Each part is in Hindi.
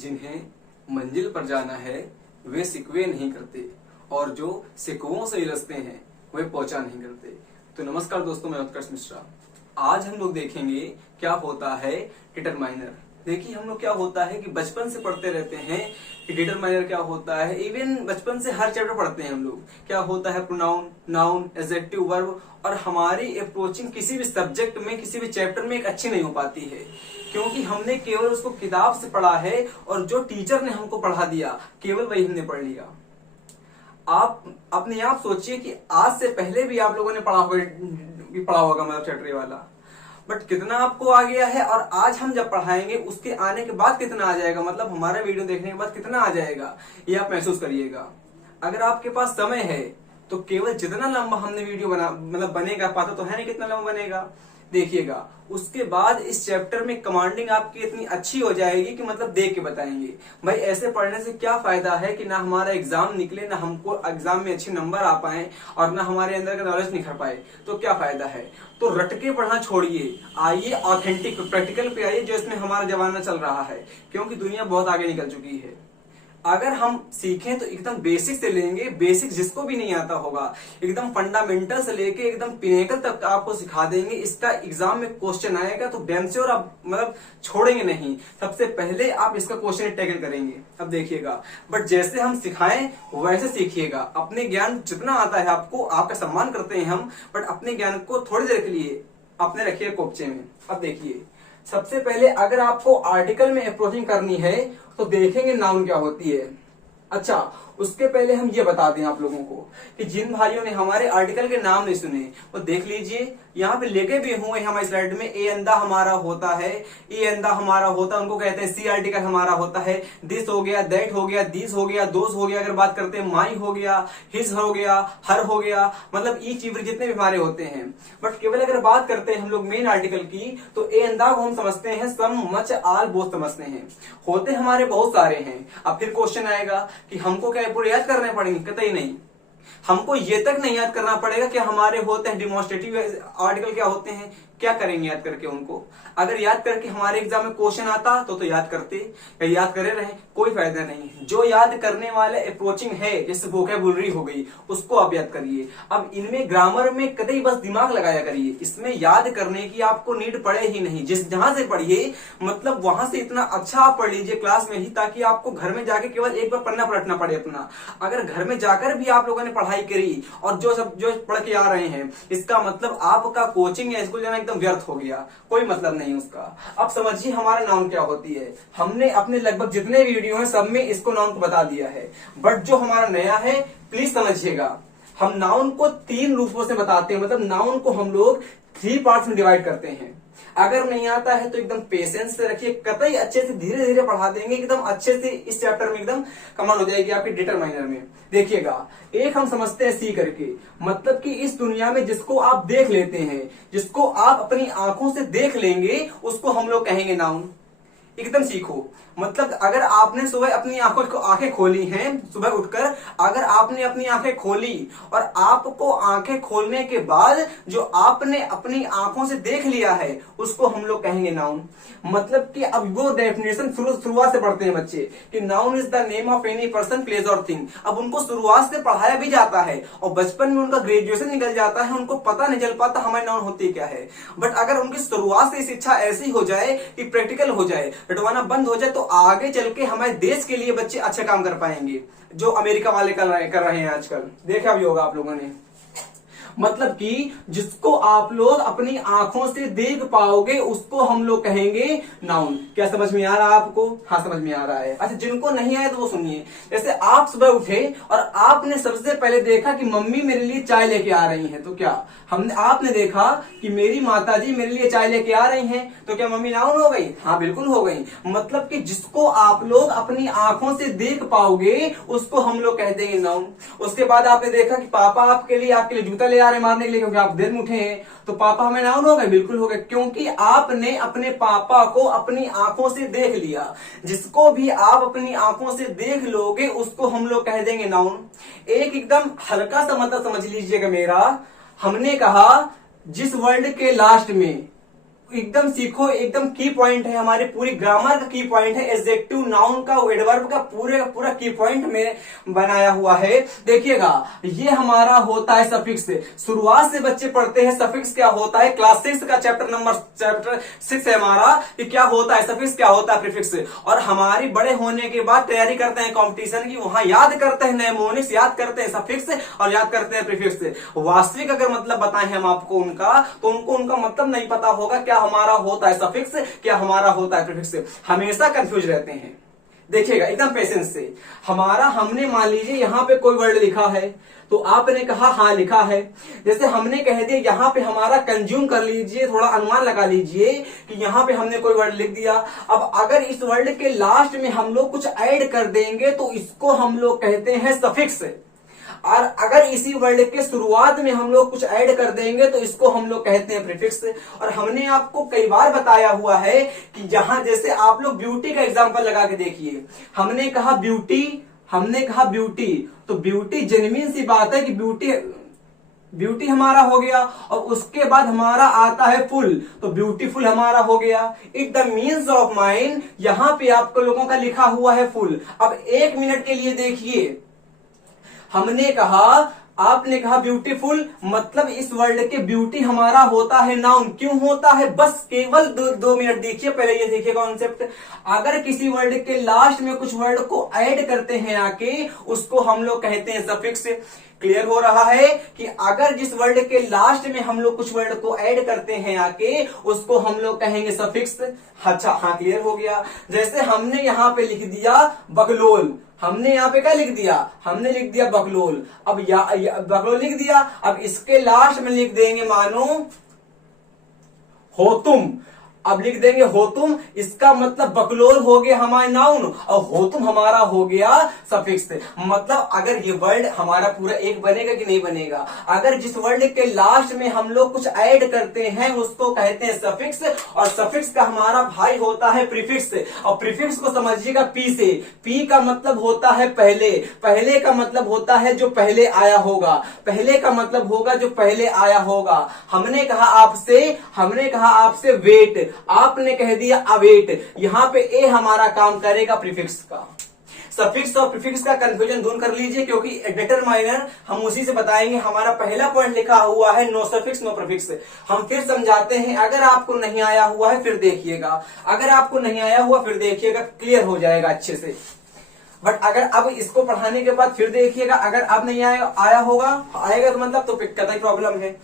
जिन्हें मंजिल पर जाना है वे सिकवे नहीं करते और जो सिकवों से उलझते हैं वे पहुंचा नहीं करते। तो नमस्कार दोस्तों, मैं उत्कर्ष मिश्रा। आज हम लोग देखेंगे क्या होता है डिटरमाइनर। देखिए हम लोग क्या होता है कि बचपन से पढ़ते रहते हैं कि डिटरमाइनर क्या होता है। इवन बचपन से हर चैप्टर पढ़ते हैं हम लोग, क्या होता है प्रोनाउन, नाउन, एडजेक्टिव, वर्ब। और हमारी अप्रोचिंग किसी भी सब्जेक्ट में, किसी भी चैप्टर में एक अच्छी नहीं हो पाती है, क्योंकि हमने केवल उसको किताब से पढ़ा है और जो टीचर ने हमको पढ़ा दिया केवल वही हमने पढ़ लिया। आप अपने आप सोचिए कि आज से पहले भी आप लोगों ने पढ़ा होगा मतलब चैप्टर वाला, बट कितना आपको आ गया है और आज हम जब पढ़ाएंगे उसके आने के बाद कितना आ जाएगा, मतलब हमारा वीडियो देखने के बाद कितना आ जाएगा, ये आप महसूस करिएगा। अगर आपके पास समय है तो केवल जितना लंबा हमने वीडियो बनेगा, पता तो है नहीं कितना लंबा बनेगा, देखिएगा। उसके बाद इस चैप्टर में कमांडिंग आपकी इतनी अच्छी हो जाएगी कि मतलब देख के बताएंगे। भाई ऐसे पढ़ने से क्या फायदा है कि ना हमारा एग्जाम निकले, ना हमको एग्जाम में अच्छे नंबर आ पाए और ना हमारे अंदर का नॉलेज निखर पाए, तो क्या फायदा है। तो रट के पढ़ना छोड़िए, आइए ऑथेंटिक प्रैक्टिकल पे आइए, जो इसमें हमारा जमाना चल रहा है, क्योंकि दुनिया बहुत आगे निकल चुकी है। अगर हम सीखें तो एकदम बेसिक से लेंगे, बेसिक जिसको भी नहीं आता होगा, एकदम फंडामेंटल से लेके एकदम पिनेकल तक आपको सिखा देंगे। इसका एग्जाम में क्वेश्चन आएगा तो डैम श्योर आप मतलब छोड़ेंगे नहीं, सबसे पहले आप इसका क्वेश्चन टैकल करेंगे। अब देखिएगा, बट जैसे हम सिखाएं वैसे सीखिएगा। अपने ज्ञान जितना आता है आपको, आपका सम्मान करते हैं हम, बट अपने ज्ञान को थोड़ी देर के लिए अपने रखिए कोपचे में। अब देखिए, सबसे पहले अगर आपको आर्टिकल में अप्रोचिंग करनी है तो देखेंगे नाउन क्या होती है। अच्छा, उसके पहले हम ये बता दें आप लोगों को कि जिन भाइयों ने हमारे आर्टिकल के नाम नहीं सुने वो देख लीजिए, यहाँ पे लेके भी हुए हमारे स्लाइड में। ए अंधा हमारा होता है, ए अंधा हमारा होता है, उनको कहते हैं सी आर्टिकल हमारा होता है। दिस हो गया, दैट हो गया, दिस हो गया, दोस हो गया, अगर बात करते हैं माई हो गया, हिज हो गया, हर हो गया, मतलब ईच इवरी जितने भी हमारे होते हैं। बट केवल अगर बात करते हैं हम लोग मेन आर्टिकल की, तो ए अंधा को हम समझते हैं सम, मच, आल, बोथ समझते हैं। होते हमारे बहुत सारे हैं। अब फिर क्वेश्चन आएगा कि हमको क्या पूरे याद करने पड़ेंगे? कतई नहीं। हमको ये तक नहीं याद करना पड़ेगा कि हमारे होते हैं डिमॉन्स्ट्रेटिव आर्टिकल क्या होते हैं, क्या करेंगे याद करके उनको। अगर याद करके हमारे एग्जाम में क्वेश्चन आता तो याद करते, या याद करे रहे, कोई फायदा नहीं। जो याद करने वाले अप्रोचिंग है, जैसे वोकैबुलरी हो गई, उसको आप याद करिए। अब इनमें ग्रामर में कतई बस दिमाग लगाया करिए, इसमें याद करने की आपको नीड पड़े ही नहीं। जिस जहां से पढ़िए, मतलब वहां से इतना अच्छा आप पढ़ लीजिए क्लास में ही, ताकि आपको घर में जाके केवल एक बार पढ़ना पलटना पड़े अपना। अगर घर में जाकर भी आप लोगों ने पढ़ाई करी और जो पढ़ के आ रहे हैं, इसका मतलब आपका कोचिंग या स्कूल जाना एकदम व्यर्थ हो गया, कोई मतलब नहीं उसका। अब समझिए हमारा नाउन क्या होती है। हमने अपने लगभग जितने वीडियो हैं सब में इसको नाउन को बता दिया है, बट जो हमारा नया है प्लीज समझिएगा, हम नाउन को 3 रूपों से बताते हैं। मतलब नाउन को हम लोग 3 पार्ट्स में डिवाइड करते हैं। अगर नहीं आता है तो एकदम पेशेंस से रखिए, कतई अच्छे से धीरे धीरे पढ़ा देंगे, एकदम अच्छे से इस चैप्टर में एकदम कमाल हो जाएगी आपके डिटरमाइनर में। देखिएगा, एक हम समझते हैं सी करके, मतलब कि इस दुनिया में जिसको आप देख लेते हैं, जिसको आप अपनी आंखों से देख लेंगे, उसको हम लोग कहेंगे नाउन। एकदम सीखो, मतलब अगर आपने सुबह अपनी आंखें खोली हैं, सुबह उठकर अगर आपने अपनी आंखें खोली और आपको आंखें खोलने के बाद जो आपने अपनी आंखों से देख लिया है, उसको हम लोग कहेंगे नाउन। मतलब कि अब वो डेफिनेशन शुरुआत से पढ़ते हैं बच्चे कि noun is the name of any person, place और थिंग। अब उनको शुरुआत से पढ़ाया भी जाता है और बचपन में उनका ग्रेजुएशन निकल जाता है, उनको पता नहीं चल पाता हमारे नाउन होती क्या है। बट अगर उनकी शुरुआत से शिक्षा ऐसी हो जाए कि प्रैक्टिकल हो जाए, रटवाना बंद हो जाए, तो आगे चल के हमारे देश के लिए बच्चे अच्छा काम कर पाएंगे, जो अमेरिका वाले कर रहे हैं आजकल। देखा भी होगा आप लोगों ने। मतलब कि जिसको आप लोग अपनी आंखों से देख पाओगे उसको हम लोग कहेंगे नाउन। क्या समझ में आ रहा है आपको? हाँ समझ में आ रहा है। अच्छा, जिनको नहीं आया तो वो सुनिए। जैसे आप सुबह उठे और आपने सबसे पहले देखा कि मम्मी मेरे लिए चाय लेके आ रही हैं, तो क्या आपने देखा कि मेरी माताजी मेरे लिए चाय लेके आ रही हैं, तो क्या मम्मी नाउन हो गई? हाँ बिल्कुल हो गई। मतलब कि जिसको आप लोग अपनी आंखों से देख पाओगे उसको हम लोग कह देंगे नाउन। उसके बाद आपने देखा कि पापा आपके लिए जूता ले आ रहे मारने के लिए, क्योंकि आप देर में उठे हैं, तो पापा हमें नाउन हो गए? बिल्कुल हो गए, क्योंकि आपने अपने पापा को अपनी आंखों से देख लिया। जिसको भी आप अपनी आंखों से देख लोगे उसको हम लोग कह देंगे नाउन। एक एकदम हल्का सा मतलब समझ लीजिएगा मेरा। हमने कहा जिस वर्ड के लास्ट में एकदम सीखो, एकदम की पॉइंट है, हमारी पूरी ग्रामर का की पॉइंट है, एडजेक्टिव नाउन का एडवर्ब का पूरा की पॉइंट में बनाया हुआ है। देखिएगा ये हमारा होता है सफिक्स। शुरुआत से बच्चे पढ़ते हैं सफिक्स क्या होता है, क्लास 6 का चैप्टर 6 है हमारा कि क्या होता है सफिक्स, क्या होता है प्रीफिक्स। और हमारी बड़े होने के बाद तैयारी करते हैं कंपटीशन की, वहां याद करते हैं नेमोनिक्स, याद करते हैं सफिक्स और याद करते हैं प्रीफिक्स। वास्तविक अगर मतलब बताएं हम आपको उनका, तो उनको उनका मतलब नहीं पता होगा, क्या हमारा होता है सफिक्स, क्या हमारा होता है प्रीफिक्स, हमेशा कंफ्यूज रहते हैं। देखिएगा एकदम पेशेंस से, हमारा हमने मान लीजिए यहां पे कोई वर्ड लिखा है, तो आपने कहा हाँ लिखा है, जैसे हमने कह दिया यहां पे हमारा कंज्यूम कर लीजिए, थोड़ा अनुमान लगा लीजिए कि यहां पे हमने कोई वर्ड लिख दिया। अब अगर इस वर्ड के लास्ट में हम लोग कुछ ऐड कर देंगे तो इसको हम लोग कहते हैं सफिक्स, और अगर इसी वर्ड के शुरुआत में हम लोग कुछ ऐड कर देंगे तो इसको हम लोग कहते हैं प्रीफिक्स। और हमने आपको कई बार बताया हुआ है कि जहां जैसे आप लोग ब्यूटी का एग्जांपल लगा के देखिए, हमने कहा ब्यूटी, तो ब्यूटी जेन्युइन सी बात है कि ब्यूटी हमारा हो गया, और उसके बाद हमारा आता है फुल, तो ब्यूटीफुल हमारा हो गया। It the means of mind, यहां पे आपको लोगों का लिखा हुआ है फुल। अब 1 मिनट के लिए देखिए, हमने कहा, आपने कहा ब्यूटीफुल, मतलब इस वर्ड के ब्यूटी हमारा होता है नाउन। क्यों होता है, बस केवल 2 मिनट देखिए, पहले ये देखिए कॉन्सेप्ट। अगर किसी वर्ड के लास्ट में कुछ वर्ड को ऐड करते हैं आके, उसको हम लोग कहते हैं सफिक्स। क्लियर हो रहा है कि अगर जिस वर्ड के लास्ट में हम लोग कुछ वर्ड को ऐड करते हैं आके, उसको हम लोग कहेंगे सफिक्स। अच्छा हाँ, क्लियर हो गया। जैसे हमने यहां पे लिख दिया बकलोल, हमने यहाँ पे क्या लिख दिया, हमने लिख दिया बकलोल। अब बकलोल लिख दिया, अब इसके लास्ट में लिख देंगे मानो हो तुम, अब लिख देंगे हो तुम, इसका मतलब बकलोल हो गया हमारा नाउन और हो तुम हमारा हो गया सफिक्स। मतलब अगर ये वर्ड हमारा पूरा एक बनेगा कि नहीं बनेगा, अगर जिस वर्ड के लास्ट में हम लोग कुछ ऐड करते हैं उसको कहते हैं सफिक्स, और सफिक्स का हमारा भाई होता है प्रीफिक्स। और प्रीफिक्स को समझिएगा पी से, पी का मतलब होता है पहले, पहले का मतलब होता है जो पहले आया होगा, पहले का मतलब होगा जो पहले आया होगा। हमने कहा आपसे वेट, आपने कह दिया अवेट, यहां पे ए हमारा काम करेगा प्रीफिक्स का। सफिक्स और प्रीफिक्स का कंफ्यूजन दूर कर लीजिए, क्योंकि डिटरमाइनर हम उसी से बताएंगे। हमारा पहला पॉइंट लिखा हुआ है नो सफिक्स नो प्रीफिक्स। हम फिर समझाते हैं, अगर आपको नहीं आया हुआ है फिर देखिएगा, अगर आपको नहीं आया हुआ फिर देखिएगा, क्लियर हो जाएगा अच्छे से। बट अगर अब इसको पढ़ाने के बाद फिर देखिएगा, अगर अब नहीं आया होगा, आएगा तो मतलब तो कतई प्रॉब्लम है।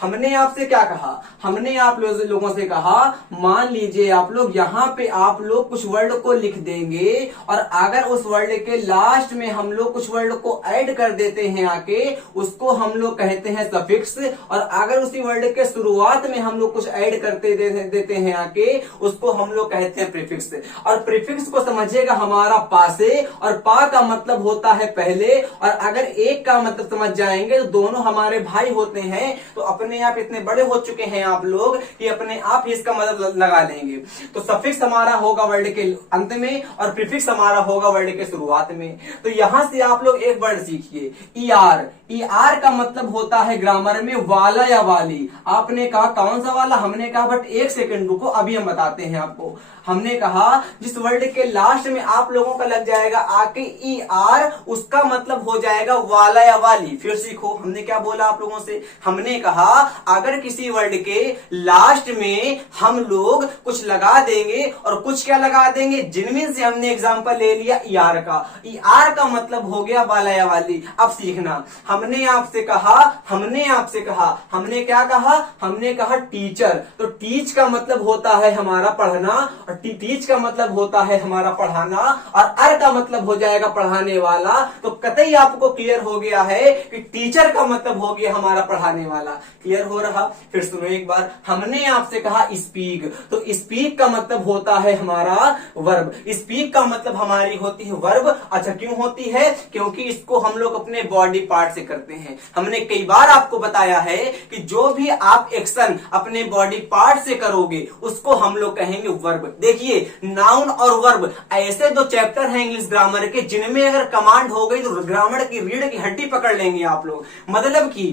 हमने आपसे क्या कहा, हमने आप लोगों से कहा, मान लीजिए आप लोग यहाँ पे आप लोग कुछ वर्ड को लिख देंगे, और अगर उस वर्ड के लास्ट में हम लोग कुछ वर्ड को ऐड कर देते हैं आके, उसको हम लोग कहते हैं सफिक्स। और अगर उसी वर्ड के शुरुआत में हम लोग कुछ ऐड करते देते हैं आके, उसको हम लोग कहते हैं प्रीफिक्स। और प्रीफिक्स को समझिएगा हमारा पा से, और पा का मतलब होता है पहले, और अगर एक का मतलब समझ जाएंगे तो दोनों हमारे भाई होते हैं। तो अपने आप इतने बड़े हो चुके हैं आप लोग कि अपने आप ही इसका मतलब लगा लेंगे। तो सफिक्स हमारा होगा वर्ड के अंत में, और प्रीफिक्स हमारा होगा वर्ड के शुरुआत में। तो यहां से आप लोग एक वर्ड सीखिए, ईआर। ईआर का मतलब होता है ग्रामर में वाला या वाली। आपने कहा कौन सा वाला, हमने कहा बट 1 सेकंड रुको, अभी हम बताते हैं आपको। हमने कहा जिस वर्ड के लास्ट में आप लोगों का लग जाएगा आके ईआर, उसका मतलब हो जाएगा वाला या वाली। फिर सीखो, हमने क्या बोला आप लोगों से, हमने कहा अगर किसी वर्ड के लास्ट में हम लोग कुछ लगा देंगे, और कुछ क्या लगा देंगे, जिनमें से हमने एग्जांपल ले लिया ईआर का, ईआर का मतलब हो गया वाला या वाली। अब सीखना, हमने आपसे कहा, हमने क्या कहा, हमने कहा टीचर। तो टीच का मतलब होता है हमारा पढ़ना, और टीच का मतलब होता है हमारा पढ़ाना, और अर का मतलब हो जाएगा पढ़ाने वाला। तो कतई आपको क्लियर हो गया है कि टीचर का मतलब हो गया हमारा पढ़ाने वाला। क्लियर हो रहा, फिर सुनो एक बार। हमने आपसे कहा स्पीक, तो स्पीक का मतलब होता है हमारा वर्ब। स्पीक का मतलब हमारी होती है वर्ब। अच्छा क्यों होती है, क्योंकि इसको हम लोग अपने बॉडी पार्ट से करते हैं। हमने कई बार आपको बताया है कि जो भी आप एक्शन अपने बॉडी पार्ट से करोगे उसको हम लोग कहेंगे वर्ब। देखिए नाउन और वर्ब ऐसे 2 चैप्टर हैं इंग्लिश ग्रामर के, जिनमें अगर कमांड हो गई तो ग्रामर की रीढ़ की हड्डी पकड़ लेंगे आप लोग। मतलब कि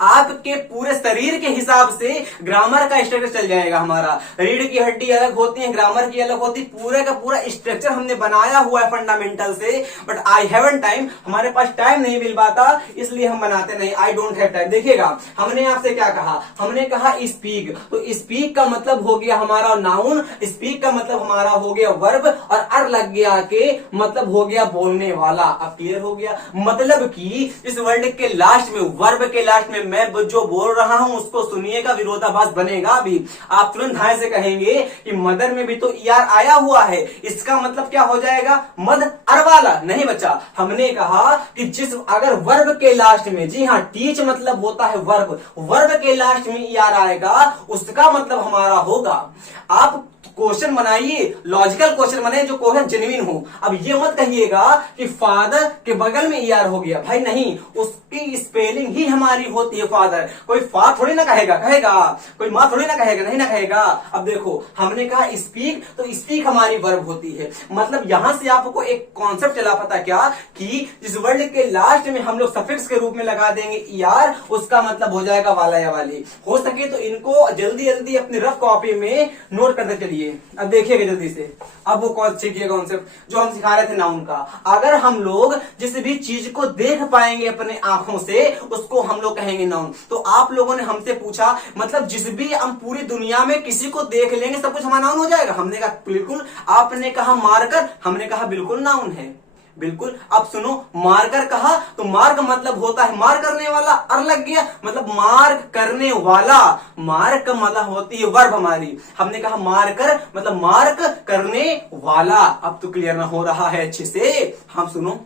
आपके पूरे शरीर के हिसाब से ग्रामर का स्ट्रक्चर चल जाएगा हमारा। रीढ़ की हड्डी अलग होती है, ग्रामर की अलग होती, पूरे का पूरा स्ट्रक्चर हमने बनाया हुआ है फंडामेंटल से, बट आई हैवन टाइम, हमारे पास टाइम नहीं मिल पाता इसलिए हम बनाते नहीं। I don't have time. देखिएगा हमने आपसे क्या कहा, हमने कहा स्पीक, तो स्पीक का मतलब हो गया हमारा नाउन, स्पीक का मतलब हमारा हो गया वर्ब, और अर लग गया के मतलब हो गया बोलने वाला। अब क्लियर हो गया, मतलब कि इस वर्ड के लास्ट में, वर्ब के लास्ट में मैं जो बोल रहा हूं उसको सुनिएगा, विरोधाभास बनेगा भी। आप तुरंत धाय से कहेंगे कि मदर में भी तो ईआर आया हुआ है, इसका मतलब क्या हो जाएगा, मद अर वाला। नहीं बच्चा, हमने कहा कि जिस अगर वर्ब के लास्ट में, जी हाँ, टीच मतलब होता है वर्ब, वर्ब के लास्ट में ईआर आएगा उसका मतलब हमारा होगा। आप क्वेश्चन बनाइए, लॉजिकल क्वेश्चन बनाइए जो क्वेश्चन जेन्युइन हो। अब ये मत कहिएगा कि फादर के बगल में ईआर हो गया, भाई नहीं, उसकी स्पेलिंग ही हमारी होती है फादर। कोई फा थोड़ी ना कहेगा, कहेगा कोई माँ थोड़ी ना कहेगा, नहीं ना कहेगा। अब देखो हमने कहा स्पीक, तो स्पीक हमारी वर्ब होती है। मतलब यहां से आपको एक कॉन्सेप्ट चला पता क्या, कि जिस वर्ड के लास्ट में हम लोग सफिक्स के रूप में लगा देंगे ईआर, उसका मतलब हो जाएगा वाला या वाली। हो सके तो इनको जल्दी जल्दी अपनी रफ कॉपी में नोट करते चलिए। अब देखिएगा जल्दी से, अब वो कौन सीखिए कॉन्सेप्ट जो हम सिखा रहे थे नाउन का। अगर हम लोग जिस भी चीज को देख पाएंगे अपने आंखों से उसको हम लोग कहेंगे नाउन। तो आप लोगों ने हमसे पूछा मतलब जिस भी हम पूरी दुनिया में किसी को देख लेंगे सब कुछ हमारा नाउन हो जाएगा। हमने कहा बिल्कुल। आपने कहा मार्कर, हमने कहा बिल्कुल नाउन है, बिल्कुल। अब सुनो, मार्कर कहा तो मार्क मतलब होता है मार करने वाला, अर लग गया मतलब मार्क करने वाला। मार्क मतलब होती है वर्ब हमारी, हमने कहा मार्कर मतलब मार्क करने वाला। अब तो क्लियर ना हो रहा है अच्छे से। हम सुनो,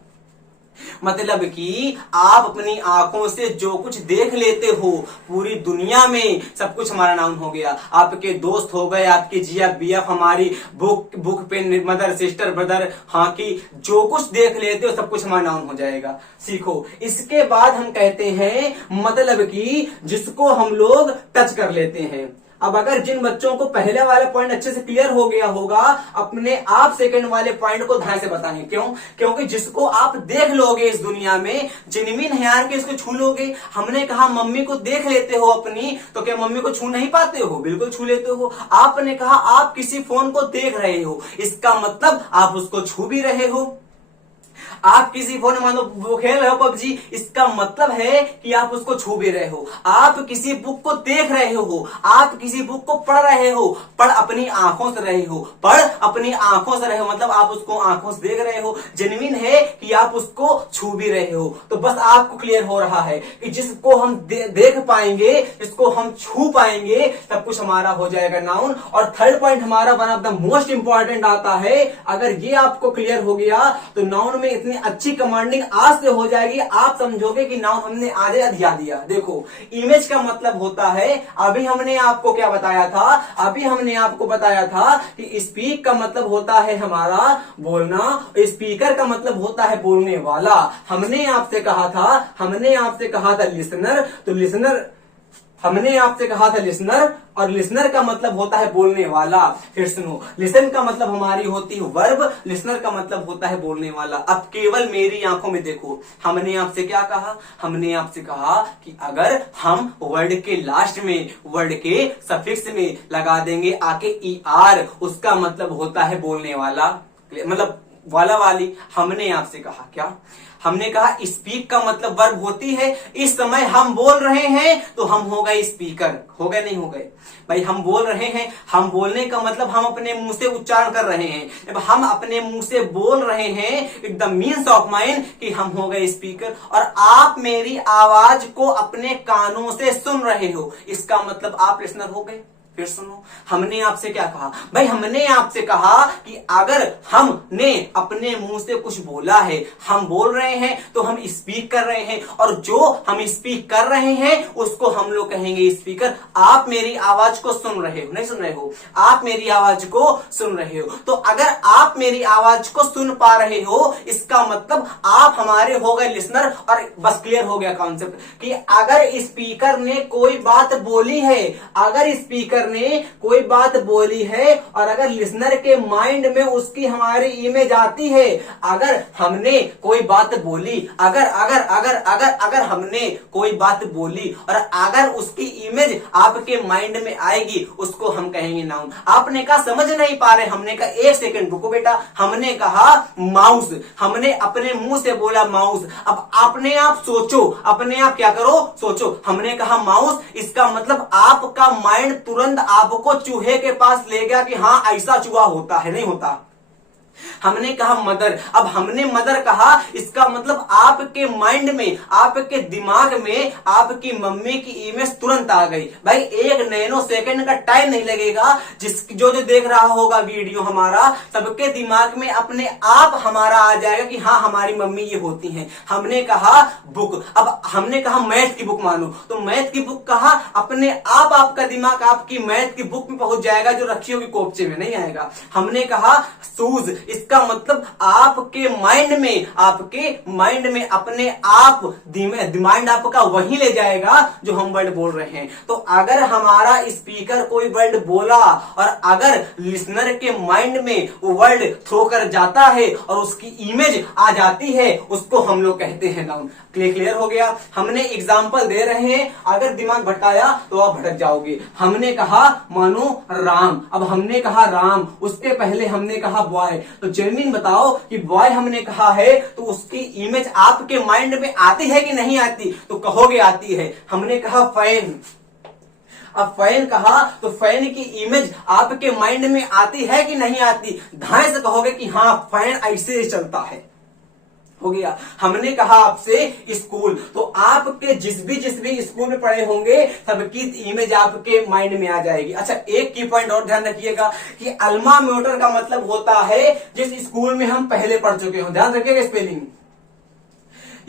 मतलब कि आप अपनी आंखों से जो कुछ देख लेते हो पूरी दुनिया में सब कुछ हमारा नाउन हो गया। आपके दोस्त हो गए, आपकी जीएफ बीएफ, हमारी book pen, mother sister brother, हाँ की जो कुछ देख लेते हो सब कुछ हमारा नाउन हो जाएगा। सीखो, इसके बाद हम कहते हैं मतलब कि जिसको हम लोग टच कर लेते हैं। अब अगर जिन बच्चों को पहले वाले पॉइंट अच्छे से क्लियर हो गया होगा, अपने आप सेकंड वाले पॉइंट को ध्यान से बताएंगे। क्यों? क्योंकि जिसको आप देख लोगे इस दुनिया में, जेन्युइन है यार के इसको छू लोगे। हमने कहा मम्मी को देख लेते हो अपनी, तो क्या मम्मी को छू नहीं पाते हो? बिल्कुल छू लेते हो। आपने कहा आप किसी फोन को देख रहे हो, इसका मतलब आप उसको छू भी रहे हो। आप किसी फोन मान लो वो खेल रहे हो पबजी, इसका मतलब है कि आप उसको छू भी रहे हो। आप किसी बुक को देख रहे हो, आप किसी बुक को पढ़ रहे हो, पढ़ अपनी आंखों से रहे हो, पढ़ अपनी आंखों से रहे हो, मतलब आप उसको आंखों से देख रहे हो। जेन्युइन है कि आप उसको छू भी रहे हो। तो बस आपको क्लियर हो रहा है कि जिसको हम देख पाएंगे, जिसको हम छू पाएंगे, सब कुछ हमारा हो जाएगा नाउन। और थर्ड पॉइंट हमारा one of the most important आता है। अगर ये आपको क्लियर हो गया तो नाउन में इतनी अच्छी कमांडिंग आज से हो जाएगी, आप समझोगे कि नाउन हमने आज अधिया दिया। देखो, इमेज का मतलब होता है, अभी हमने आपको क्या बताया था, अभी हमने आपको बताया था कि स्पीक का मतलब होता है हमारा बोलना, स्पीकर का मतलब होता है बोलने वाला। हमने आपसे कहा था लिसनर, तो लिसनर हमने आपसे कहा था लिसनर, और लिसनर का मतलब होता है बोलने वाला। फिर सुनो, लिसन का मतलब हमारी होती है वर्ब, लिसनर का मतलब होता है बोलने वाला। अब केवल मेरी आंखों में देखो, हमने आपसे क्या कहा, हमने आपसे कहा कि अगर हम वर्ड के लास्ट में, वर्ड के सफिक्स में लगा देंगे आके ER, उसका मतलब होता है बोलने वाला, मतलब वाला वाली। हमने आपसे कहा क्या, हमने कहा स्पीक का मतलब वर्ब होती है। इस समय हम बोल रहे हैं तो हम हो गए स्पीकर, हो गए नहीं हो गए भाई, हम बोल रहे हैं। हम बोलने का मतलब हम अपने मुंह से उच्चारण कर रहे हैं। जब हम अपने मुंह से बोल रहे हैं, it the means of mind कि हम हो गए स्पीकर। और आप मेरी आवाज को अपने कानों से सुन रहे हो, इसका मतलब आप लिसनर हो गए। फिर सुनो, हमने आपसे क्या कहा भाई, हमने आपसे कहा कि अगर हमने अपने मुंह से कुछ बोला है, हम बोल रहे हैं तो हम स्पीक कर रहे हैं, और जो हम स्पीक कर रहे हैं उसको हम लोग कहेंगे स्पीकर। आप मेरी आवाज को सुन रहे हो, नहीं सुन रहे हो, आप मेरी आवाज को सुन रहे हो। तो अगर आप मेरी आवाज को सुन पा रहे हो, इसका मतलब आप हमारे हो गए लिसनर। और बस क्लियर हो गया कॉन्सेप्ट कि अगर स्पीकर ने कोई बात बोली है, अगर स्पीकर स्पीकर ने कोई बात बोली है और अगर लिसनर के माइंड में उसकी हमारी इमेज आती है, अगर हमने कोई बात बोली, अगर अगर अगर अगर अगर हमने कोई बात बोली और अगर उसकी इमेज आपके माइंड में आएगी, उसको हम कहेंगे नाउन। आपने कहा समझ नहीं पा रहे, हमने कहा एक सेकंड रुको बेटा, हमने कहा माउस, हमने अपने मुंह से बोला माउस। अब अपने आप सोचो, अपने आप क्या करो, सोचो। हमने कहा माउस, इसका मतलब आपका माइंड तुरंत आपको चूहे के पास ले गया कि हाँ ऐसा चूहा होता है, नहीं होता। हमने कहा मदर, अब हमने मदर कहा, इसका मतलब आपके माइंड में, आपके दिमाग में आपकी मम्मी की इमेज तुरंत आ गई। भाई एक नैनो सेकंड का टाइम नहीं लगेगा, जो देख रहा होगा वीडियो हमारा, सबके दिमाग में अपने आप हमारा आ जाएगा कि हाँ हमारी मम्मी ये होती हैं। हमने कहा बुक, अब हमने कहा मैथ की बुक मानो, तो मैथ की बुक कहा, अपने आप आपका दिमाग आपकी मैथ की बुक में पहुंच जाएगा जो रखी होगी कोपचे में, नहीं आएगा। हमने कहा शूज, इसका मतलब आपके माइंड में, आपके माइंड में अपने आप माइंड आपका वहीं ले जाएगा जो हम वर्ड बोल रहे हैं। तो अगर हमारा स्पीकर कोई वर्ड बोला और अगर लिसनर के माइंड में वो वर्ड थ्रो कर जाता है और उसकी इमेज आ जाती है, उसको हम लोग कहते हैं नाउन। क्लियर हो गया। हमने एग्जाम्पल दे रहे हैं, अगर दिमाग भटकाया तो आप भटक जाओगे। हमने कहा मानो राम, अब हमने कहा राम, उसके पहले हमने कहा बॉय। तो जेनविन बताओ कि बॉय हमने कहा है तो उसकी इमेज आपके माइंड में आती है कि नहीं आती, तो कहोगे आती है। हमने कहा फैन, अब फैन कहा तो फैन की इमेज आपके माइंड में आती है कि नहीं आती, धाए से कहोगे कि हाँ फैन ऐसे चलता है, हो गया। हमने कहा आपसे स्कूल, तो आपके जिस भी स्कूल में पढ़े होंगे सबकी इमेज आपके माइंड में आ जाएगी। अच्छा एक की पॉइंट और ध्यान रखिएगा कि अल्मा मेटर का मतलब होता है जिस स्कूल में हम पहले पढ़ चुके हो। ध्यान रखिएगा स्पेलिंग,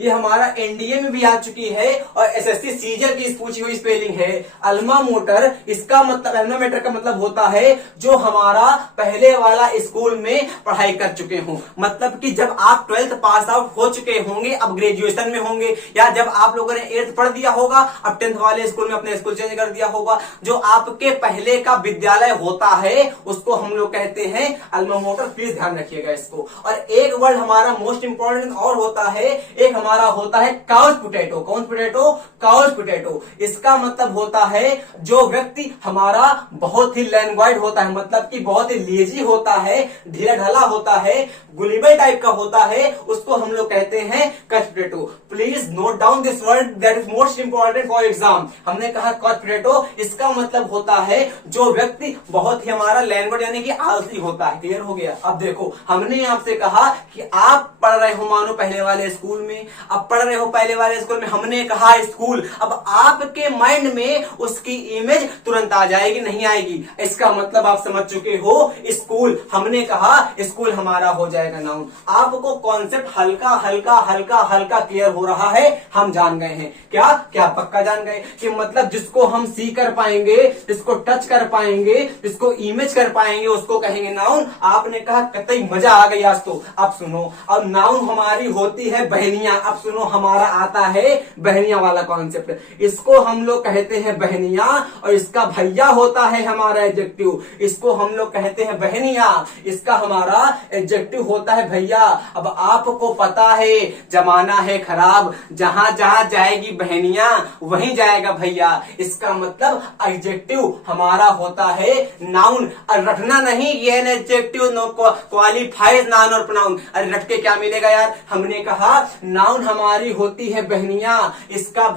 ये हमारा एनडीए में भी आ चुकी है और एसएससी सीजर की पूछी हुई स्पेलिंग है अल्मा मोटर। इसका मतलब, अल्मा मेटर का मतलब होता है जो हमारा पहले वाला स्कूल में पढ़ाई कर चुके हो। मतलब कि जब आप 12th पास आउट हो चुके होंगे, अब ग्रेजुएशन में होंगे, या जब आप लोगों ने 8th पढ़ दिया होगा, अब 10th वाले स्कूल में अपने स्कूल चेंज कर दिया होगा, जो आपके पहले का विद्यालय होता है उसको हम लोग कहते हैं अल्मा मोटर। प्लीज ध्यान रखिएगा इसको। और एक वर्ड हमारा मोस्ट इंपॉर्टेंट और होता है, एक हमारा होता है काउच पोटैटो। कौन पोटैटो? Couch potato. इसका मतलब होता है जो व्यक्ति हमारा बहुत ही लैंग्वाइड होता है, मतलब कि बहुत ही लेजी होता है, ढीला ढाला होता है, गुलिबल टाइप का होता है, उसको हम लोग कहते हैं couch potato. Please note down this word, that is most important for exam. हमने कहा काउच पोटैटो, इसका मतलब होता है जो व्यक्ति बहुत ही हमारा लैंग्वेज यानी कि आलसी होता है। क्लियर हो गया। अब देखो हमने आपसे कहा कि आप पढ़ रहे हो मानो पहले वाले स्कूल में, अब पढ़ रहे हो पहले वाले स्कूल में, हमने कहा स्कूल, अब आपके माइंड में उसकी इमेज तुरंत आ जाएगी, नहीं आएगी। इसका मतलब आप समझ चुके हो स्कूल। हमने कहा स्कूल हमारा हो जाएगा नाउन। आपको कॉन्सेप्ट हल्का हल्का हल्का हल्का क्लियर हो रहा है, हम जान गए हैं। क्या क्या पक्का जान गए कि मतलब जिसको हम सी कर पाएंगे, जिसको टच कर पाएंगे, जिसको इमेज कर पाएंगे, उसको कहेंगे नाउन। आपने कहा कतई मजा आ गई आज तो। अब सुनो, अब नाउन हमारी होती है बहनियां। अब सुनो, हमारा आता है बहनिया वाला कॉन्सेप्ट। इसको हम लोग कहते हैं बहनिया और इसका भैया होता है हमारा एडजेक्टिव। इसको हम लोग कहते हैं बहनिया, इसका हमारा एडजेक्टिव होता है भैया। अब आपको पता है जमाना है खराब, जहां जहां जाएगी बहनिया वहीं जाएगा भैया। इसका मतलब एडजेक्टिव हमारा होता है नाउन। रटना नहीं, ये एडजेक्टिव नो क्वालिफाइज नाउन और प्रोनाउन। अरे रट के क्या मिलेगा यार। हमने कहा नाउन हमारी होती है बहनिया, इसका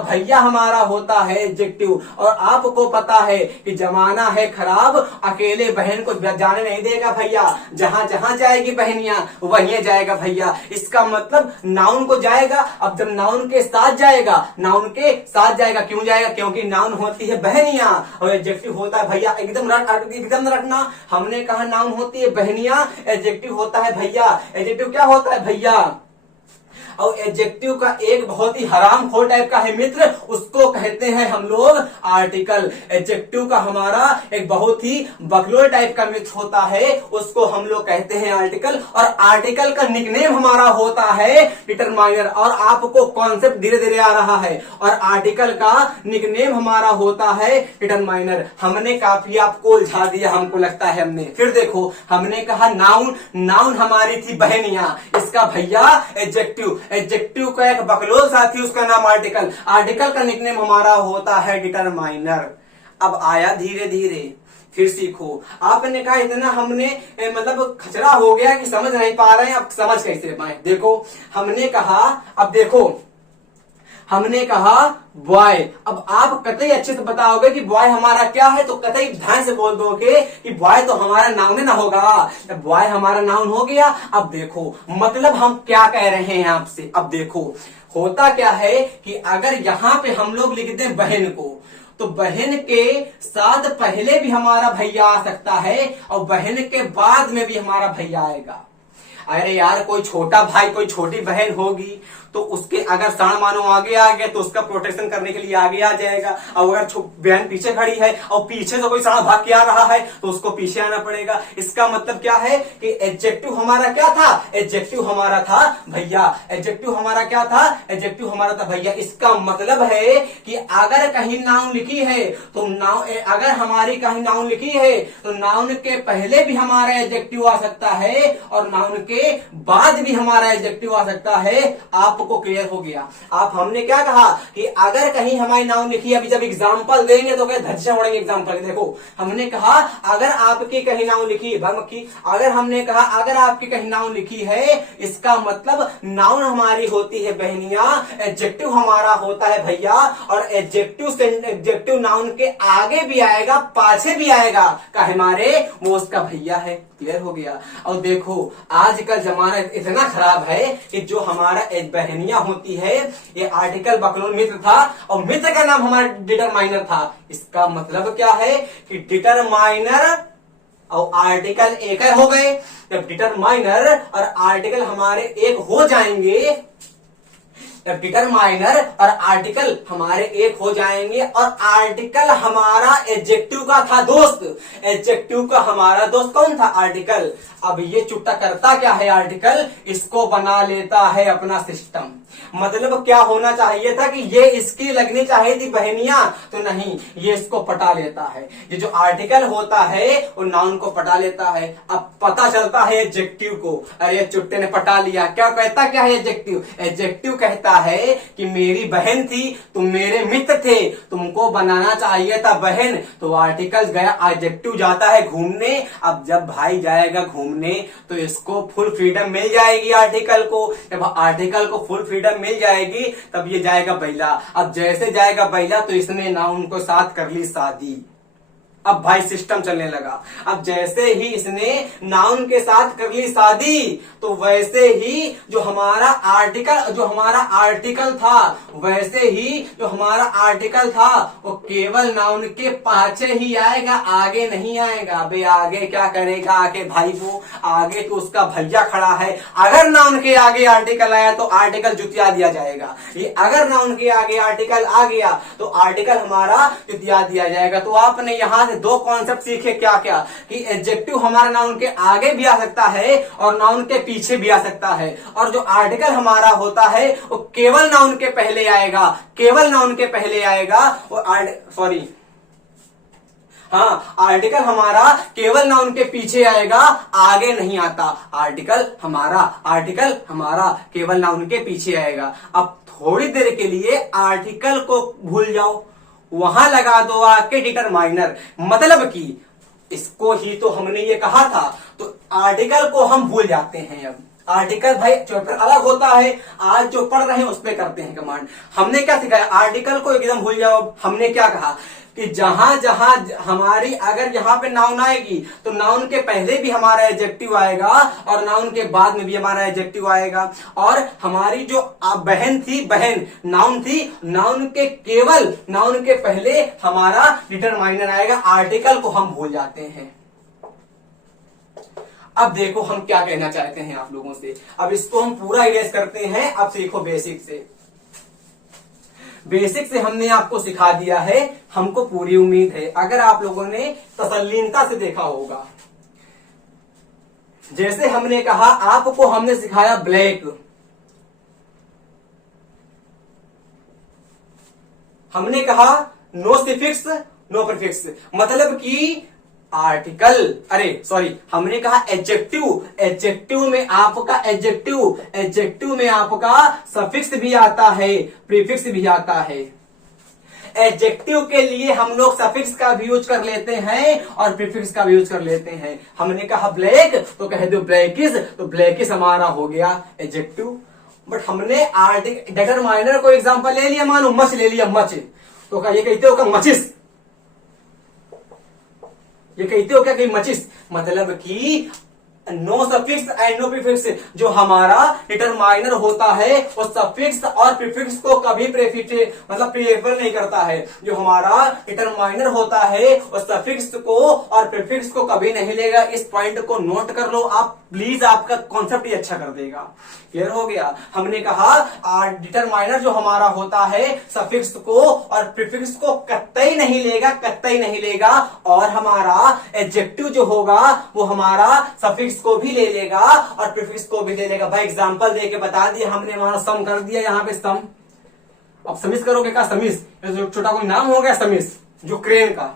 भैया हमारा होता है एडजेक्टिव। और आपको पता है कि जमाना है खराब, अकेले बहन को जाने नहीं देगा भैया, जहां जहां जाएगी बहनिया वहीं जाएगा भैया। इसका मतलब नाउन को जाएगा। अब जब नाउन के साथ जाएगा, नाउन के साथ जाएगा, क्यों जाएगा? क्योंकि नाउन होती है बहनिया और एडजेक्टिव होता है भैया। एकदम रखना। हमने कहा नाउन होती है बहनिया, एडजेक्टिव होता है भैया। एडजेक्टिव क्या होता है? भैया। और एडजेक्टिव का एक बहुत ही हरामखोर टाइप का है मित्र, उसको कहते हैं हम लोग आर्टिकल। एडजेक्टिव का हमारा एक बहुत ही बकलोल टाइप का मित्र होता है, उसको हम लोग कहते हैं आर्टिकल। और आर्टिकल का निकनेम हमारा होता है डिटरमाइनर, और आपको कॉन्सेप्ट धीरे धीरे आ रहा है। और आर्टिकल का निकनेम हमारा होता है डिटरमाइनर। हमने काफी आपको उलझा दिया, हमको लगता है हमने। फिर देखो, हमने कहा नाउन, नाउन हमारी थी बहनिया, इसका भैया एडजेक्टिव, एडजेक्टिव का एक बकलोल साथी उसका नाम आर्टिकल। आर्टिकल का निकनेम हमारा होता है डिटरमाइनर। अब आया धीरे धीरे, फिर सीखो। आपने कहा इतना हमने मतलब खचरा हो गया कि समझ नहीं पा रहे हैं, अब समझ कैसे पाए। देखो हमने कहा, अब देखो हमने कहा बॉय। अब आप कतई अच्छे से बताओगे कि बॉय हमारा क्या है, तो कतई ध्यान से बोल दोगे कि बॉय तो हमारा नाउन ना होगा। बॉय हमारा नाउन हो गया। अब देखो मतलब हम क्या कह रहे हैं आपसे। अब देखो होता क्या है कि अगर यहां पे हम लोग लिखते हैं बहन को, तो बहन के साथ पहले भी हमारा भैया आ सकता है और बहन के बाद में भी हमारा भैया आएगा। अरे यार, कोई छोटा भाई कोई छोटी बहन होगी तो उसके अगर साण मानो आगे आ गया तो उसका प्रोटेक्शन करने के लिए आगे आ जाएगा। और अगर बहन पीछे खड़ी है और पीछे से कोई साण भाग के आ रहा है तो उसको पीछे आना पड़ेगा। इसका मतलब क्या है कि एडजेक्टिव हमारा क्या था, एडजेक्टिव हमारा था भैया। एडजेक्टिव हमारा क्या था, एडजेक्टिव हमारा था भैया। इसका मतलब है कि अगर कहीं नाउन लिखी है तो अगर हमारी कहीं नाउन लिखी है तो नाउन के पहले भी हमारा एडजेक्टिव आ सकता है और नाउन के बाद भी हमारा एडजेक्टिव आ सकता है। आपको क्लियर हो गया। आप हमने क्या कहा कि अगर कहीं हमारी नाउन लिखी है, अभी जब एग्जांपल देंगे तो क्या धज्जियां उड़ेंगे एग्जांपल। देखो हमने कहा अगर आपकी कहीं नाउन लिखी है, अगर हमने कहा अगर आपकी कहीं नाउन लिखी है, इसका मतलब नाउन हमारी होती है बहनिया, एडजेक्टिव हमारा होता है भैया। और एडजेक्टिव नाउन के आगे भी आएगा पाछे भी आएगा, का हमारे वो उसका भैया है। क्लियर हो गया। और देखो आजकल जमाना इतना खराब है कि जो हमारा बहनिया होती है ये आर्टिकल बकलोल मित्र था और मित्र का नाम हमारा डिटरमाइनर था। इसका मतलब क्या है कि डिटरमाइनर और आर्टिकल एक हो गए। जब डिटरमाइनर और आर्टिकल हमारे एक हो जाएंगे, जब डिटरमाइनर और आर्टिकल हमारे एक हो जाएंगे और आर्टिकल हमारा एडजेक्टिव का था दोस्त, एडजेक्टिव का हमारा दोस्त कौन था, आर्टिकल। अब ये चुट्टा करता क्या है आर्टिकल, इसको बना लेता है अपना सिस्टम। मतलब क्या होना चाहिए था कि ये इसकी लगनी चाहिए थी बहनिया, तो नहीं, ये इसको पटा लेता है। ये जो आर्टिकल होता है वो नाउन को पटा लेता है। अब पता चलता है एडजेक्टिव को, अरे चुट्टे ने पटा लिया। क्या कहता क्या है एडजेक्टिव, एडजेक्टिव कहता है कि मेरी बहन थी, तुम मेरे मित्र थे, तुमको बनाना चाहिए था बहन। तो आर्टिकल गया, एडजेक्टिव जाता है घूमने। अब जब भाई जाएगा घूमने तो इसको फुल फ्रीडम मिल जाएगी आर्टिकल को। जब आर्टिकल को फुल फ्रीडम मिल जाएगी तब ये जाएगा बैला। अब जैसे जाएगा बैला तो इसने नाउन को साथ कर ली शादी। अब भाई सिस्टम चलने लगा। अब जैसे ही इसने नाउन के साथ कर ली शादी तो वैसे ही जो हमारा आर्टिकल था, वैसे ही जो हमारा आर्टिकल था वो केवल नाउन के पाछे ही आएगा, आगे नहीं आएगा। बे आगे क्या करेगा आगे भाई, वो आगे तो उसका भैया खड़ा है। अगर नाउन के आगे आर्टिकल आया तो आर्टिकल जुतिया दिया जाएगा। ये अगर नाउन के आगे आर्टिकल आ गया तो आर्टिकल हमारा जुतिया दिया जाएगा। तो आपने यहां दो कॉन्सेप्ट सीखे क्या क्या, कि एडजेक्टिव हमारा नाउन के आगे भी आ सकता है और नाउन के पीछे भी आ सकता है। और जो आर्टिकल हमारा होता है वो केवल नाउन के पहले आएगा, केवल नाउन के पहले आएगा। आर्टिकल हमारा केवल नाउन के पीछे आएगा, आगे नहीं आता। आर्टिकल हमारा केवल नाउन के पीछे आएगा। अब थोड़ी देर के लिए आर्टिकल को भूल जाओ, वहां लगा दो आके डिटरमाइनर। मतलब कि इसको ही तो हमने ये कहा था, तो आर्टिकल को हम भूल जाते हैं। अब आर्टिकल भाई चैप्टर अलग होता है, आज जो पढ़ रहे हैं उस पर करते हैं कमांड। हमने क्या सिखाया, आर्टिकल को एकदम भूल जाओ। हमने क्या कहा कि जहां जहां हमारी अगर यहाँ पे नाउन आएगी तो नाउन के पहले भी हमारा एडजेक्टिव आएगा और नाउन के बाद में भी हमारा एडजेक्टिव आएगा। और हमारी जो बहन थी, बहन नाउन थी, नाउन के पहले हमारा डिटरमाइनर आएगा। आर्टिकल को हम भूल जाते हैं। अब देखो हम क्या कहना चाहते हैं आप लोगों से। अब इसको हम पूरा इरेज करते हैं। अब सीखो बेसिक से। बेसिक से हमने आपको सिखा दिया है, हमको पूरी उम्मीद है अगर आप लोगों ने तसल्लीनता से देखा होगा। जैसे हमने कहा, आपको हमने सिखाया ब्लैक, हमने कहा नो सिफिक्स नो प्रीफिक्स, मतलब कि आर्टिकल, अरे सॉरी, हमने कहा एडजेक्टिव, एडजेक्टिव में आपका एडजेक्टिव में आपका सफिक्स भी आता है, प्रीफिक्स भी आता है। एडजेक्टिव के लिए हम लोग सफिक्स का भी यूज कर लेते हैं और प्रीफिक्स का भी यूज कर लेते हैं। हमने कहा ब्लैक तो कह दो ब्लैकिश, तो ब्लैकिश हमारा हो गया एडजेक्टिव। बट हमने डिटरमाइनर को एग्जांपल ले लिया, मानो मच ले लिया, मच, तो क्या ये कहते हो क्या मचिस, ये कहते हो क्या कि मचिस, मतलब कि no suffix and no prefix, जो हमारा डिटरमाइनर होता है वो सफिक्स और प्रीफिक्स को कभी मतलब प्रेफर नहीं करता है। जो हमारा डिटरमाइनर होता है वो सफिक्स को और प्रीफिक्स को कभी नहीं लेगा। इस पॉइंट को नोट कर लो आप प्लीज, आपका कॉन्सेप्ट ही अच्छा कर देगा। क्लियर हो गया। हमने कहा डिटरमाइनर जो हमारा होता है सफिक्स को और प्रीफिक्स को कतई नहीं लेगा, कतई नहीं लेगा, और हमारा एडजेक्टिव जो होगा वो हमारा सफिक्स को भी ले लेगा और प्रीफिक्स को भी ले लेगा। भाई एग्जांपल देके बता दिया हमने, हमारा सम कर दिया यहाँ पे सम। अब समिस करोगे क्या, समिस जो छोटा कोई नाम हो गया समिस, जो क्रेन का,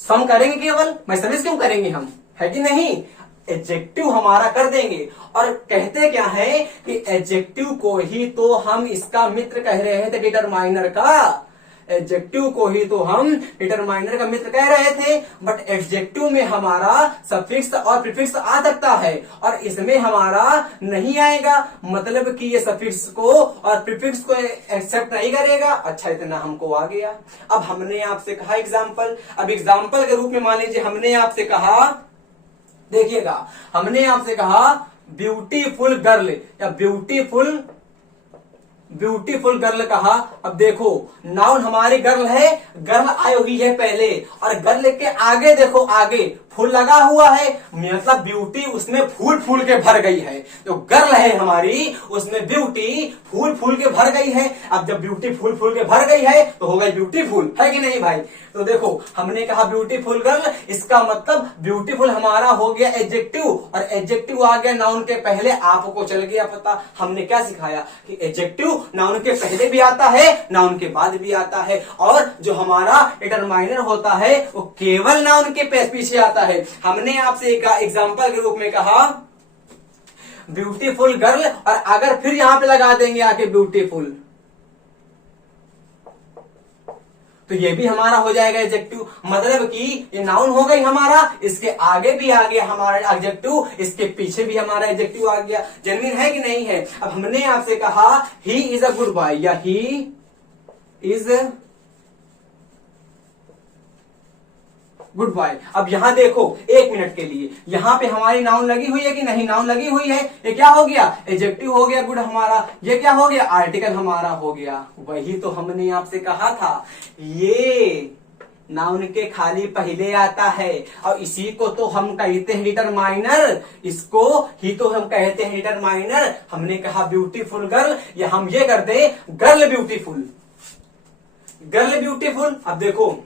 सम करेंगे केवल, भाई समिस क्यों करेंगे हम, है कि नहीं। एडजेक्टिव हमारा कर देंगे। और कहते क्या है कि एडजेक्टिव को ही तो हम इसका मित्र कह रहे थे, डिटरमाइनर का, एडजेक्टिव को ही तो हम डिटरमाइनर का मित्र कह रहे थे। बट एडजेक्टिव में हमारा सफिक्स और प्रीफिक्स आ सकता है और इसमें हमारा नहीं आएगा, मतलब कि ये सफिक्स को और प्रीफिक्स को एक्सेप्ट नहीं करेगा। अच्छा, इतना हमको आ गया। अब हमने आपसे कहा एग्जाम्पल, अब एग्जाम्पल के रूप में मान लीजिए हमने आपसे कहा, देखिएगा, हमने आपसे कहा ब्यूटीफुल गर्ल या ब्यूटीफुल गर्ल कहा। अब देखो नाउन हमारी गर्ल है, गर्ल आई हुई है पहले, और गर्ल के आगे देखो, आगे फूल लगा हुआ है, मतलब ब्यूटी उसमें फूल फूल के भर गई है। तो गर्ल है हमारी, उसमें ब्यूटी फूल फूल के भर गई है। अब जब ब्यूटी फूल फूल के भर गई है तो हो गई ब्यूटीफुल, है कि नहीं भाई। तो देखो हमने कहा ब्यूटीफुल गर्ल, इसका मतलब ब्यूटीफुल हमारा हो गया एडजेक्टिव, और एडजेक्टिव आ गया नाउन के पहले। आपको चल गया पता, हमने क्या सिखाया कि एडजेक्टिव नाउन के पहले भी आता है, नाउन के बाद भी आता है, और जो हमारा डिटरमाइनर होता है वो केवल नाउन के पीछे आता है। हमने आपसे एक एग्जांपल के रूप में कहा ब्यूटीफुल गर्ल, और अगर फिर यहां पे लगा देंगे आके ब्यूटीफुल, तो ये भी हमारा हो जाएगा एडजेक्टिव, मतलब कि ये नाउन हो गई हमारा, इसके आगे भी आ गया हमारा एडजेक्टिव, इसके पीछे भी हमारा एडजेक्टिव आ गया। जेन्युइन है कि नहीं है। अब हमने आपसे कहा he is a good boy या ही इज गुड बॉय। अब यहां देखो एक मिनट के लिए, यहां पे हमारी नाउन लगी हुई है कि नहीं, नाउन लगी हुई है। ये क्या हो गया, एडजेक्टिव हो गया गुड हमारा, ये क्या हो गया, आर्टिकल हमारा हो गया। वही तो हमने आपसे कहा था, ये नाउन के खाली पहले आता है, और इसी को तो हम कहते हैं डिटरमाइनर, इसको ही तो हम कहते हैं डिटरमाइनर। हमने कहा ब्यूटीफुल गर्ल, या हम ये कर दे गर्ल ब्यूटीफुल, गर्ल ब्यूटीफुल। अब देखो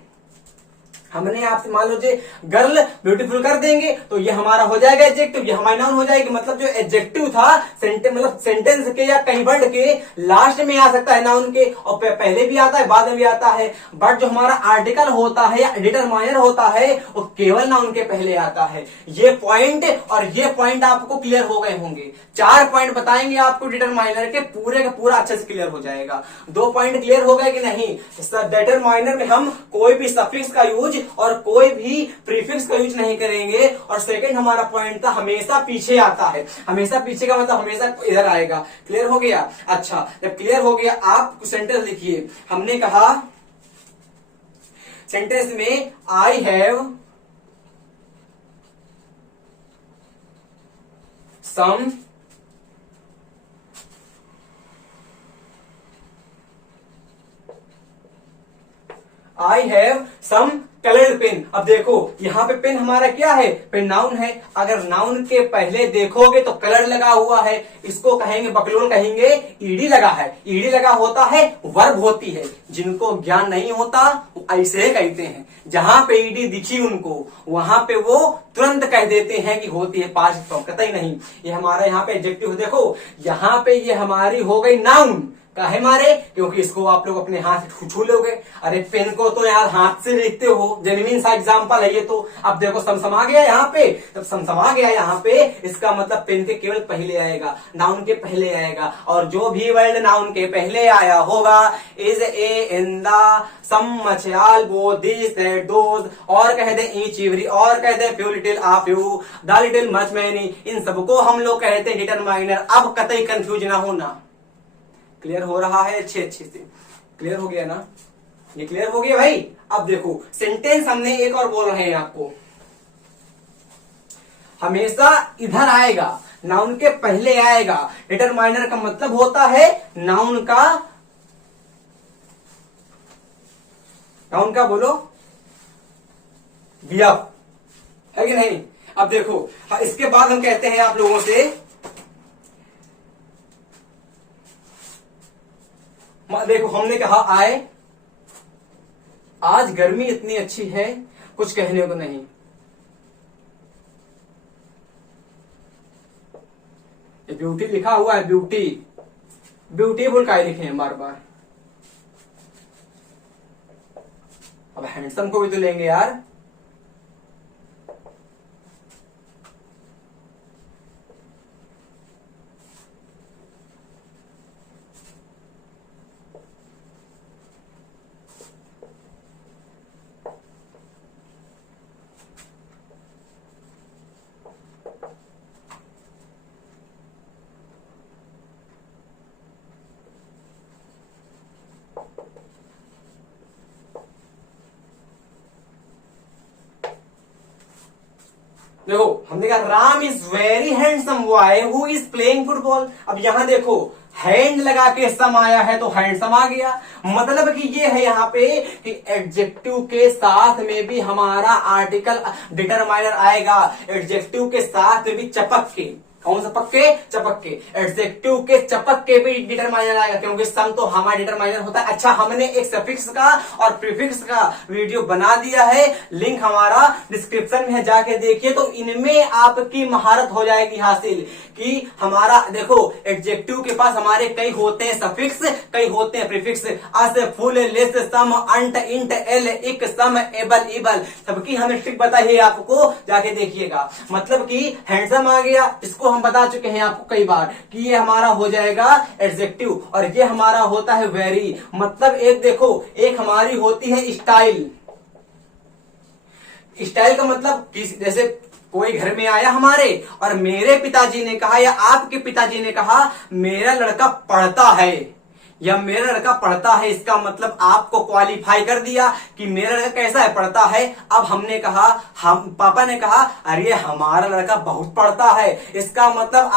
हमने आपसे मान लीजिए गर्ल ब्यूटीफुल कर देंगे तो ये हमारा हो जाएगा एडजेक्टिव, ये हमारी नाउन हो जाएगी। मतलब जो एडजेक्टिव था मतलब सेंटेंस के या कई वर्ड के लास्ट में आ सकता है नाउन के, और पहले भी आता है बाद में भी आता है। बट जो हमारा आर्टिकल होता है या डिटरमाइनर होता है वो केवल नाउन के पहले आता है। ये पॉइंट और ये पॉइंट आपको क्लियर हो गए होंगे। 4 पॉइंट बताएंगे आपको डिटरमाइनर के, पूरे का पूरा अच्छे से क्लियर हो जाएगा। 2 पॉइंट क्लियर हो गए कि नहीं। डिटरमाइनर में हम कोई भी सफिक्स का यूज और कोई भी प्रीफिक्स का यूज नहीं करेंगे। और सेकंड हमारा पॉइंट था हमेशा पीछे आता है, हमेशा पीछे का मतलब हमेशा इधर आएगा। क्लियर हो गया। अच्छा, जब क्लियर हो गया आप सेंटेंस लिखिए। हमने कहा सेंटेंस में I have some I have some coloured pen. अब देखो यहाँ पे पेन हमारा क्या है, पेन नाउन है। अगर नाउन के पहले देखोगे तो कलर लगा हुआ है, इसको कहेंगे बकलोल, कहेंगे ईडी लगा है। ईडी लगा होता है वर्ब होती है। जिनको ज्ञान नहीं होता वो ऐसे कहते हैं, जहां पे ईडी दिखी उनको वहां पे वो तुरंत कह देते हैं कि होती है पास्ट फॉर्म। कतई नहीं, ये हमारा यहाँ पे एडजेक्टिव देखो, यहाँ पे ये हमारी हो गई नाउन। काहे मारे, क्योंकि इसको आप लोग अपने हाथ से छू लोगे। अरे पेन को तो यार हाथ से लिखते हो, जेन्युइन सा एग्जांपल है ये तो। अब देखो समसमा गया यहाँ पे, जब समसमा गया यहाँ पे, इसका मतलब पेन के केवल पहले आएगा, नाउन के पहले आएगा। और जो भी वर्ड नाउन के पहले आया होगा, is, a, in, the, some, much, all, both, this, that, those, और कह दे ईच, एवरी, और कह दे few, little, a few, the little, much, many, इन सबको हम लोग कहते हैं डिटरमाइनर। अब कतई कंफ्यूज ना होना। क्लियर हो रहा है अच्छे से? क्लियर हो गया ना? ये क्लियर हो गया भाई। अब देखो सेंटेंस हमने एक और बोल रहे हैं आपको, हमेशा इधर आएगा, नाउन के पहले आएगा। डिटरमाइनर का मतलब होता है नाउन का बोलो बीएफ, है कि नहीं? अब देखो इसके बाद हम कहते हैं आप लोगों से, देखो हमने कहा आए, आज गर्मी इतनी अच्छी है कुछ कहने को नहीं। ये ब्यूटी लिखा हुआ है, ब्यूटी, ब्यूटीफुल का लिखे हैं बार बार। अब हैंडसम को भी तो लेंगे यार। देखो हमने कहा Ram is very handsome boy who is playing football. अब यहां देखो हैंड लगा के सम आया है तो हैंडसम आ गया। मतलब कि ये है यहाँ पे कि एडजेक्टिव के साथ में भी हमारा आर्टिकल डिटरमाइनर आएगा। एडजेक्टिव के साथ में भी चपक के, कौन सा पक्के, चपक के, एडजेक्टिव के चपक के भी डिटरमाइनर आएगा, क्योंकि सम तो हमारा डिटरमाइनर होता है। अच्छा हमने एक सफिक्स का और प्रीफिक्स का वीडियो बना दिया है, लिंक हमारा डिस्क्रिप्शन में है, जाके देखिए। तो इनमें आपकी महारत हो जाएगी हासिल कि हमारा देखो एडजेक्टिव के पास हमारे कई होते हैं सफिक्स, कई होते हैं प्रीफिक्स। अस, फुल, लेस, सम, अंट, इंट, एल, इक, सम, एबल, इबल, सबकी हमें ट्रिक बताई है आपको, जाके देखिएगा। मतलब कि हैंडसम आ गया, इसको हम बता चुके हैं आपको कई बार कि ये हमारा हो जाएगा एडजेक्टिव, और ये हमारा होता है वेरी। मतलब एक देखो, एक हमारी होती है स्टाइल। स्टाइल का मतलब जैसे कोई घर में आया हमारे और मेरे पिताजी ने कहा या आपके पिताजी ने कहा मेरा लड़का पढ़ता है या मेरा लड़का पढ़ता है, इसका मतलब आपको क्वालिफाई कर दिया कि मेरा लड़का कैसा है, पढ़ता है। अब हमने कहा, हम पापा ने कहा अरे हमारा लड़का बहुत पढ़ता है, इसका मतलब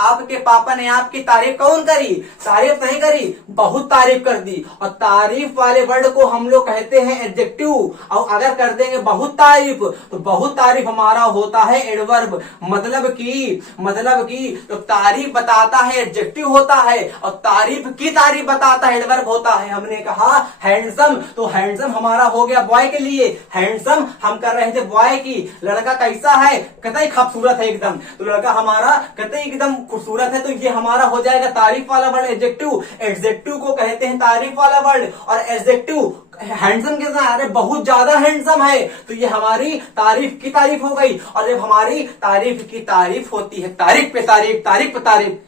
आपके पापा ने आपकी तारीफ कौन करी, तारीफ नहीं करी, बहुत तारीफ कर दी। और तारीफ वाले वर्ड को हम लोग कहते हैं एडजेक्टिव। और अगर कर देंगे बहुत तारीफ तो बहुत तारीफ हमारा होता है एडवर्ब। मतलब की तो तारीफ बताता है एडजेक्टिव होता है, और तारीफ की तारीफ बताता है एडवर्ब होता है। हमने कहा हैंडसम, तो हैंडसम हमारा हो गया बॉय के लिए। हैंडसम हम कर रहे थे बॉय की, लड़का कैसा है, कतई खूबसूरत है एकदम, तो लड़का हमारा कतई एकदम खूबसूरत है, तो ये हमारा हो जाएगा तारीफ वाला वर्ड एडजेक्टिव। एडजेक्टिव को कहते हैं तारीफ वाला वर्ड, और एडजेक्टिव हैंडसम के साथ अरे बहुत ज्यादा हैंडसम है, तो ये हमारी तारीफ की तारीफ हो गई। और जब हमारी तारीफ की तारीफ होती है, तारीफ पे तारीफ, तारीफ पे तारीफ,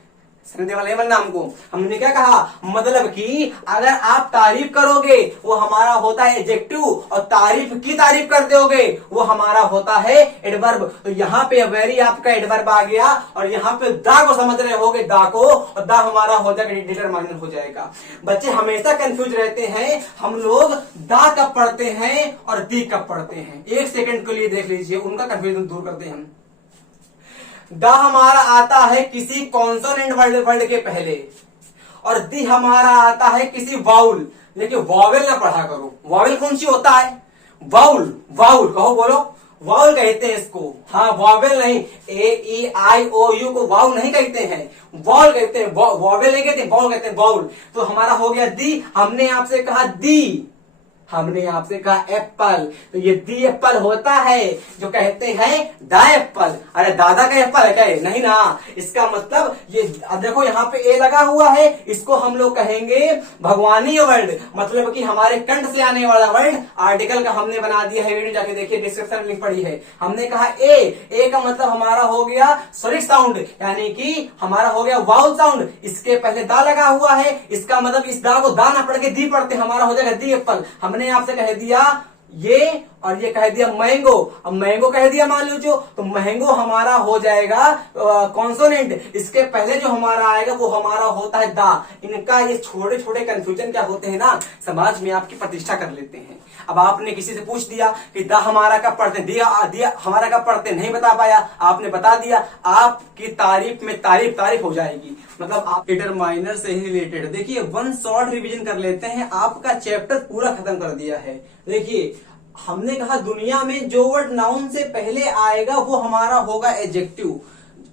नाम को हमने क्या कहा, मतलब कि अगर आप तारीफ करोगे वो हमारा होता है एडजेक्टिव, और तारीफ की तारीफ कर दोगे वो हमारा होता है एडवर्ब। तो यहाँ पे वेरी आपका एडवर्ब आ गया, और यहाँ पे दा को समझ रहे होगे, दा को, और दा हमारा हो जाएगा डिटरमाइनर हो जाएगा। बच्चे हमेशा कंफ्यूज रहते हैं, हम लोग दा कब पढ़ते हैं और दी कब पढ़ते हैं। एक सेकंड के लिए देख लीजिए, उनका कंफ्यूजन दूर करते हैं हम। द हमारा आता है किसी कॉन्सोनेंट वर्ड के पहले, और दी हमारा आता है किसी वाउल। देखिए वावेल ना पढ़ा करो, वावेल कौन सी होता है, वाउल, वाउल कहो, बोलो वाउल कहते हैं इसको। हाँ, वावेल नहीं, AEIOU को वाउल नहीं कहते हैं, वाउल कहते हैं, वावेल नहीं कहते, वाउल कहते हैं, वाउल। तो हमारा हो गया दी। हमने आपसे कहा दी, हमने आपसे कहा एप्पल, तो ये दी एप्पल होता है जो कहते हैं दा एप्पल। अरे दादा का एप्पल है क्या? नहीं ना, इसका मतलब ये अब देखो यहाँ पे ए लगा हुआ है, इसको हम लोग कहेंगे भगवानी वर्ड, मतलब कि हमारे कंठ से आने वाला वर्ड। आर्टिकल का हमने बना दिया है, वीडियो जाके देखिए, डिस्क्रिप्शन में लिंक पड़ी है। हमने कहा ए का मतलब हमारा हो गया स्वरिक साउंड, यानी कि हमारा हो गया वाउल साउंड। इसके पहले दा लगा हुआ है, इसका मतलब इस दा को दा ना पढ़ के दी पढ़ते, हमारा हो जाएगा दी एप्पल। हमने आपसे कह दिया ये और ये कह दिया मैंगो। अब मैंगो कह दिया मान लीजिए, तो मैंगो हमारा हो जाएगा कॉन्सोनेंट। इसके पहले जो हमारा आएगा वो हमारा होता है दा। इनका ये छोटे छोटे कंफ्यूजन क्या होते हैं ना, समाज में आपकी प्रतिष्ठा कर लेते हैं। अब आपने किसी से पूछ दिया कि दा हमारा कब पढ़ते, दिया हमारा कब पढ़ते, नहीं बता पाया, आपने बता दिया, आपकी तारीफ में तारीफ हो जाएगी। मतलब आप डिटरमाइनर से ही रिलेटेड देखिए, वन शॉर्ट रिवीजन कर लेते हैं, आपका चैप्टर पूरा खत्म कर दिया है। देखिए, हमने कहा दुनिया में जो वर्ड नाउन से पहले आएगा वो हमारा होगा एडजेक्टिव।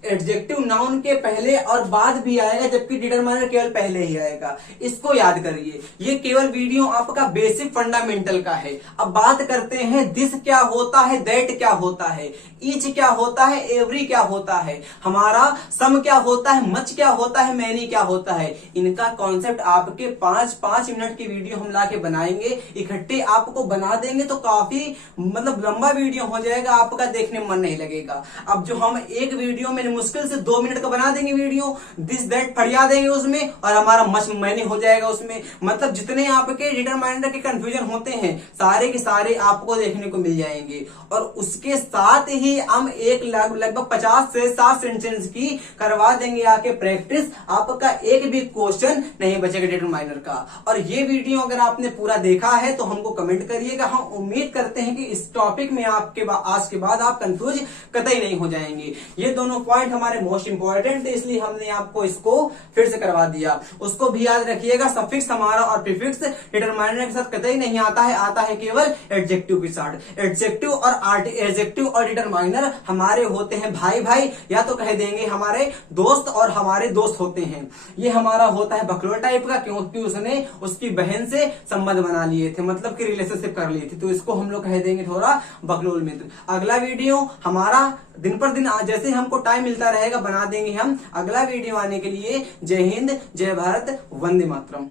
एडजेक्टिव नाउन के पहले और बाद भी आएगा, जबकि डिटरमाइनर केवल पहले ही आएगा। इसको याद करिए, ये केवल वीडियो आपका बेसिक फंडामेंटल का है। अब बात करते हैं दिस क्या होता है, दैट क्या होता है, ईच क्या होता है, एवरी क्या होता है, हमारा सम क्या होता है, मच क्या होता है, मैनी क्या होता है। इनका कॉन्सेप्ट आपके 5-5 मिनट की वीडियो हम लाके बनाएंगे, इकट्ठे आपको बना देंगे, तो काफी मतलब लंबा वीडियो हो जाएगा, आपका देखने में मन नहीं लगेगा। अब जो हम एक वीडियो में मुश्किल से 2 मिनट का बना देंगे वीडियो, दिस दैट फरिया देंगे उसमें, और हमारा मच मैनी हो जाएगा उसमें। मतलब जितने आपके डिटरमाइनर के कंफ्यूजन होते हैं सारे के सारे आपको देखने को मिल जाएंगे। और उसके साथ ही हम एक लगभग 50 से 60 सेंटेंस की करवा देंगे आके प्रैक्टिस। आपका एक भी क्वेश्चन नहीं बचेगा डिटरमाइनर का। और ये वीडियो अगर आपने पूरा देखा है तो हमको कमेंट करिएगा। हम उम्मीद करते हैं कि इस टॉपिक में आपके आज के बाद आप कंफ्यूज कतई नहीं हो जाएंगे। ये दोनों पॉइंट हमारे मोस्ट इंपॉर्टेंट थे, इसलिए हमने आपको इसको फिर से करवा दिया। उसको भी याद रखिएगा, सफिक्स हमारा और प्रीफिक्स डिटरमाइनर के साथ कतई नहीं आता है, आता है केवल एडजेक्टिव के साथ। एडजेक्टिव और डिटरमाइनर हमारे होते हैं भाई भाई, या तो कह देंगे हमारे दोस्त और हमारे दोस्त होते हैं। ये हमारा होता है बकलोल टाइप का, क्योंकि उसने उसकी बहन से संबंध बना लिए थे, मतलब कि रिलेशनशिप कर ली थी, तो इसको हम लोग कह देंगे थोड़ा बकलोल मित्र। अगला वीडियो हमारा दिन पर दिन जैसे हमको टाइम मिलता रहेगा बना देंगे हम। अगला वीडियो आने के लिए जय हिंद, जय भारत, वंदे मातरम।